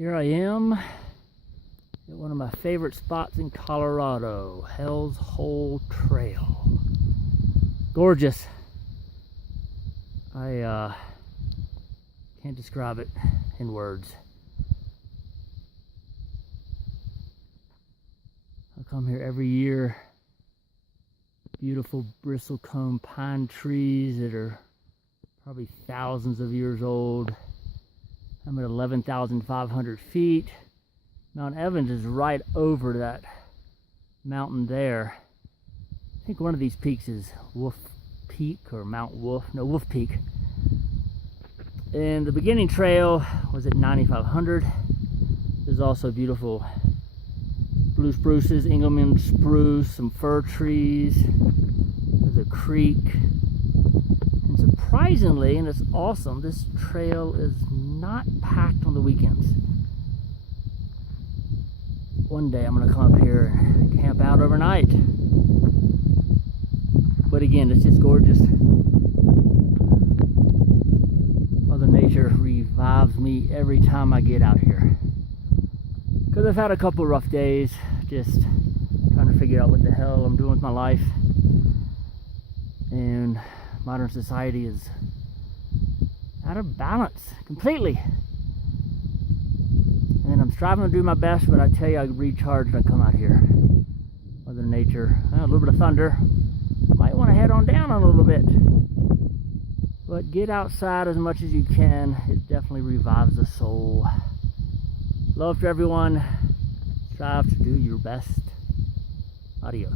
Here I am at one of my favorite spots in Colorado, Hell's Hole Trail. Gorgeous. I can't describe it in words. I come here every year. Beautiful bristlecone pine trees that are probably thousands of years old. I'm at 11,500 feet. Mount Evans is right over that mountain there. I think one of these peaks is Wolf Peak or Mount Wolf. No, Wolf Peak. And the beginning trail was at 9,500. There's also beautiful blue spruces, Engelmann spruce, some fir trees. There's a creek. And surprisingly, and it's awesome, this trail is not packed on the weekends. One day I'm going to come up here and camp out overnight. But again, it's just gorgeous. Mother Nature revives me every time I get out here. Because I've had a couple rough days, just trying to figure out what the hell I'm doing with my life. And modern society is out of balance completely. And I'm striving to do my best, but I tell you, I recharge when I come out here. Mother Nature, a little bit of thunder. Might want to head on down a little bit. But get outside as much as you can. It definitely revives the soul. Love to everyone. Strive to do your best. Adios.